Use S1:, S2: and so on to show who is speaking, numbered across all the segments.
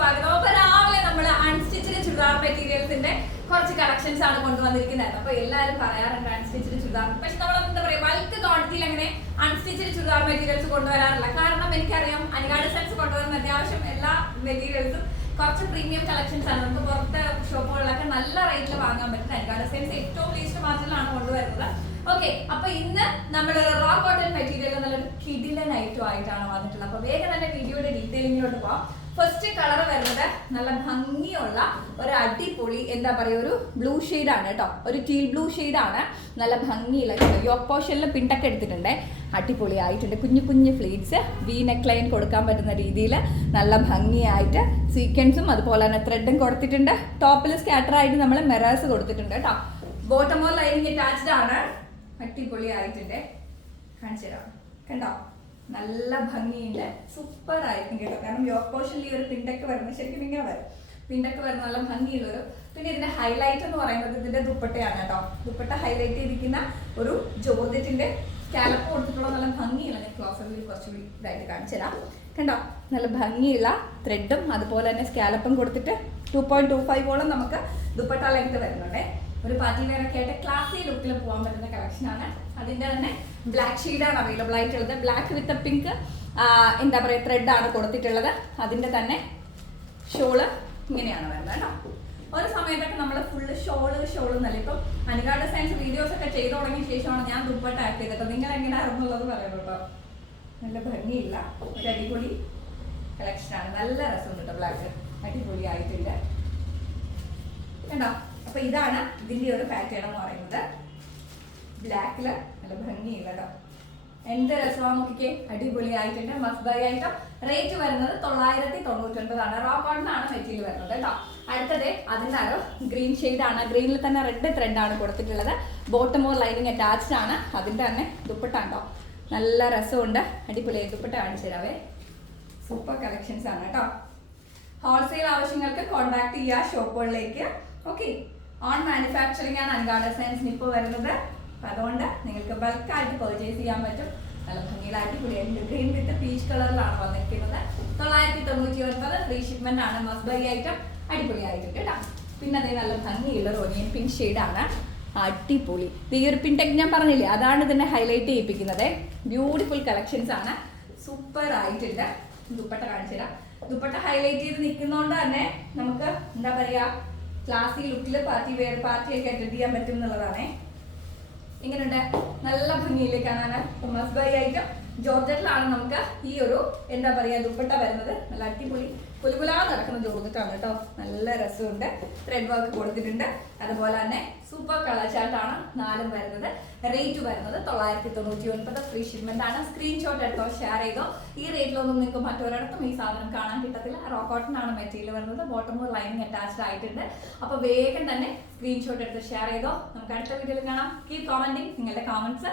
S1: സ്വാഗതം. അപ്പൊ രാവിലെ നമ്മൾ അൺസ്റ്റിച്ചഡ് ചുരിദാർ മെറ്റീരിയൽസിന്റെ കുറച്ച് കളക്ഷൻസ് ആണ് കൊണ്ടുവന്നിരിക്കുന്നത്. അപ്പൊ എല്ലാവരും പറയാറുണ്ട് അൺസ്റ്റിച്ചഡ് ചുരിദാർ. പക്ഷെ നമ്മൾ എന്താ പറയാ ബൾക്ക് ക്വാണ്ടിറ്റിയിൽ അങ്ങനെ അൺസ്റ്റിച്ചഡ് ചുരിദാർ മെറ്റീരിയൽസ് കൊണ്ടുവരാറില്ല. കാരണം എനിക്കറിയാം അനികാട് സെൻസ് കൊണ്ടുവരുന്ന അത്യാവശ്യം എല്ലാ മെറ്റീരിയൽസും കുറച്ച് പ്രീമിയം കളക്ഷൻസ് ആണ്. നമുക്ക് പുറത്തെ ഷോപ്പുകളിലൊക്കെ നല്ല റേറ്റിൽ വാങ്ങാൻ പറ്റുന്ന അനികാട് സെൻസ് ഏറ്റവും ലീസ്റ്റ് മാർജിനിലാണ് കൊണ്ടുവരുന്നത്. ഓക്കെ അപ്പൊ ഇന്ന് നമ്മൾ റോ കോട്ടൺ മെറ്റീരിയൽ നല്ലൊരു കിടിലൻ ഐറ്റം ആയിട്ടാണ് വന്നിട്ടുള്ളത്. അപ്പൊ വേഗം തന്നെ വീഡിയോയുടെ ഡീറ്റെയിലിങ്ങിലോട്ട് പോവാം. ഫസ്റ്റ് കളർ വരുന്നത് നല്ല ഭംഗിയുള്ള ഒരു അടിപൊളി എന്താ പറയുക ഒരു ബ്ലൂ ആണ് കേട്ടോ. ഒരു ടീൽ ബ്ലൂ ആണ്. നല്ല ഭംഗിയുള്ള യോക്ക് പോഷനിൽ പിണ്ടൊക്കെ എടുത്തിട്ടുണ്ട്. അടിപൊളി ആയിട്ടുണ്ട് കുഞ്ഞു കുഞ്ഞു ഫ്ലീറ്റ്സ് വി നെക്ക് ലൈൻ കൊടുക്കാൻ പറ്റുന്ന രീതിയിൽ നല്ല ഭംഗിയായിട്ട് സീക്വൻസും അതുപോലെ തന്നെ ത്രെഡും കൊടുത്തിട്ടുണ്ട്. ടോപ്പിൽ സ്കാറ്റർ ആയിട്ട് നമ്മൾ മെറേഴ്സ് കൊടുത്തിട്ടുണ്ട് കേട്ടോ. ബോട്ടമോ ലൈനിങ് അറ്റാച്ച്ഡ് ആണ്. അടിപൊളി ആയിട്ടുണ്ട് കാണിച്ചു തരാം കണ്ടോ? നല്ല ഭംഗിയുണ്ട്. സൂപ്പർ ആയിരിക്കും കേട്ടോ. കാരണം യോഗ പോർഷനിൽ ഈ ഒരു പിണ്ടൊക്കെ വരുന്നത് ശരിക്കും ഇങ്ങനെ വരും. പിണ്ടൊക്കെ വരുന്ന നല്ല ഭംഗിയുള്ളൊരു പിന്നെ ഇതിന്റെ ഹൈലൈറ്റ് എന്ന് പറയുന്നത് ഇതിന്റെ ദുപ്പട്ടയാണ് കേട്ടോ. ദുപ്പട്ട ഹൈലൈറ്റ് ചെയ്തിരിക്കുന്ന ഒരു ജോർജറ്റിന്റെ സ്കാലപ്പ് കൊടുത്തിട്ടുള്ള നല്ല ഭംഗിയുള്ള ഞാൻ ക്ലോസ് വ്യൂ കുറച്ചുകൂടി ഇതായിട്ട് കാണിച്ചു തരാം. കണ്ടോ? നല്ല ഭംഗിയുള്ള ത്രെഡും അതുപോലെ തന്നെ സ്കാലപ്പും കൊടുത്തിട്ട് ടു പോയിന്റ് ടു ഫൈവോളം നമുക്ക് ദുപ്പട്ട ലെങ്ത് വരുന്നുണ്ട്. ഒരു പാർട്ടി വെയർ ഒക്കെ ആയിട്ട് ക്ലാസി ലുക്കിൽ പോകാൻ പറ്റുന്ന കളക്ഷൻ ആണ്. അതിന്റെ തന്നെ ബ്ലാക്ക് ആണ് അവൈലബിൾ ആയിട്ടുള്ളത്. ബ്ലാക്ക് വിത്ത് പിങ്ക് എന്താ പറയുക ആണ് കൊടുത്തിട്ടുള്ളത്. അതിന്റെ തന്നെ ഷോൾ ഇങ്ങനെയാണ് വരുന്നത് കേട്ടോ. ഒരു സമയത്തൊക്കെ നമ്മൾ ഫുള്ള് ഷോൾ ഷോൾ എന്നല്ല. ഇപ്പം അനുകാട് സയൻസ് വീഡിയോസ് ഒക്കെ ചെയ്തു തുടങ്ങിയ ശേഷമാണ് ഞാൻ ദുപ്പട്ട ആക്ട് ചെയ്തത്. നിങ്ങൾ എങ്ങനെയാണെന്നുള്ളത് പറയുന്നത് കേട്ടോ. നല്ല ഭംഗിയില്ല ഒരു അടിപൊളി കളക്ഷനാണ് നല്ല രസം കേട്ടോ ബ്ലാക്ക് അടിപൊളി ആയിട്ടുണ്ട് കണ്ടോ? അപ്പൊ ഇതാണ് ഇതിന്റെ ഒരു പാറ്റേൺ എന്ന് പറയുന്നത്. ബ്ലാക്കിൽ നല്ല കേട്ടോ എന്ത് രസമാണ് നോക്കിക്കേ? അടിപൊളി ആയിട്ടുണ്ട് മസ്ബായി ആയിട്ട് റേറ്റ് വരുന്നത് തൊള്ളായിരത്തി തൊണ്ണൂറ്റൊൻപതാണ് റോ കോട്ടൺ ആണ് മെറ്റീരിയൽ വരുന്നത് കേട്ടോ അടുത്തത് അതിന്റെ ഒരു ഗ്രീൻ ആണ്. ഗ്രീനിൽ തന്നെ റെഡ് ത്രെഡ് ആണ് കൊടുത്തിട്ടുള്ളത്. ബോട്ടമോ ലൈനിങ് അറ്റാച്ച്ഡ് ആണ്. അതിന്റെ തന്നെ ദുപ്പട്ട നല്ല രസമുണ്ട്. അടിപൊളി ദുപ്പട്ട കാണിച്ചു തരാവേ. സൂപ്പർ കളക്ഷൻസ് ആണ് കേട്ടോ ഹോൾസെയിൽ ആവശ്യങ്ങൾക്ക് കോൺടാക്ട് ചെയ്യുക ഷോപ്പുകളിലേക്ക് ഓക്കെ ഓൺ മാനുഫാക്ചറിംഗ് ആണ് അൻഗാർഡ് സയൻസിന് ഇപ്പോൾ വരുന്നത്. അതുകൊണ്ട് നിങ്ങൾക്ക് ബൾക്കായിട്ട് പെർച്ചേസ് ചെയ്യാൻ പറ്റും. നല്ല ഭംഗിയിൽ അടിപൊളിയായിട്ട് ഗ്രീൻ വിത്ത് പീച്ച് കളറിലാണ് വന്നിരിക്കുന്നത് തൊള്ളായിരത്തി തൊണ്ണൂറ്റി ഒൻപത് ഫ്രീ ഷിപ്മെന്റ് ആണ് മസ്ബൈ ഐറ്റം അടിപൊളി അടിപൊളിയായിട്ടുണ്ട് കേട്ടോ. പിന്നെ അതേ നല്ല ഭംഗിയുള്ള ഒരു ഒനിയൻ പിങ്ക് ഷെയ്ഡാണ് അടിപൊളി. ഈ ഒരു പിൻടെക് ഞാൻ പറഞ്ഞില്ലേ അതാണ് ഇതിനെ ഹൈലൈറ്റ് ചെയ്യിപ്പിക്കുന്നത്. ബ്യൂട്ടിഫുൾ കളക്ഷൻസ് ആണ്. സൂപ്പർ ആയിട്ടുണ്ട്. ദുപ്പട്ട കാണിച്ചു തരാം ദുപ്പട്ട ഹൈലൈറ്റ് ചെയ്ത് നിൽക്കുന്നതുകൊണ്ട് തന്നെ നമുക്ക് എന്താ പറയാ ക്ലാസി ലുക്കിൽ പാർട്ടി വെയർ പാർട്ടി ഒക്കെ അറ്റൻഡ് ചെയ്യാൻ പറ്റും എന്നുള്ളതാണേ. ഇങ്ങനെയുണ്ട് നല്ല ഭംഗിയിൽ കാണാൻ ഉമസ് ബൈ ഐറ്റം ജോർജറ്റിലാണ് നമുക്ക് ഈ ഒരു എന്താ പറയാ ദുപ്പട്ട വരുന്നത്. നല്ല അടിപൊളി കുലുകുലാ നടക്കുന്ന ജോർജറ്റാണ് കേട്ടോ. നല്ല രസമുണ്ട്. ത്രെഡ് വർക്ക് കൊടുത്തിട്ടുണ്ട്. അതുപോലെ തന്നെ സൂപ്പർ കളർ ചാർട്ടാണ് നാലും വരുന്നത്. റേറ്റ് വരുന്നത് തൊള്ളായിരത്തി തൊണ്ണൂറ്റി ഒൻപത് ഫ്രീ ഷിപ്മെന്റ് ആണ്. സ്ക്രീൻഷോട്ട് എടുത്തോ ഷെയർ ചെയ്തോ. ഈ റേറ്റിലൊന്നും നിങ്ങൾക്ക് മറ്റൊരിടത്തും ഈ സാധനം കാണാൻ കിട്ടത്തില്ല. ആണ് മെറ്റീരിയൽ വരുന്നത്. ബോട്ടം ലൈനിങ് അറ്റാച്ച്ഡ് ആയിട്ടുണ്ട്. അപ്പൊ വേഗം തന്നെ സ്ക്രീൻഷോട്ട് എടുത്ത് ഷെയർ ചെയ്തോ. നമുക്ക് അടുത്ത വീഡിയോയിൽ കാണാം. കീപ് കോമന്റിങ് നിങ്ങളുടെ കോമന്റ്സ്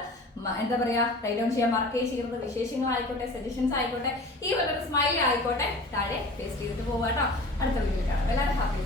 S1: എന്താ പറയാ റൈറ്റ് ഡൗൺ ചെയ്യാൻ മറക്കുകയും ചെയ്യരുത്. വിശേഷങ്ങളായിക്കോട്ടെ സജഷൻസ് ആയിക്കോട്ടെ ഈ വളരെ സ്മൈലി ആയിക്കോട്ടെ താഴെ പേസ്റ്റ് ചെയ്തിട്ട് പോവാട്ടോ. അടുത്ത വീഡിയോ കാണാം. എല്ലാവരും ഹാപ്പി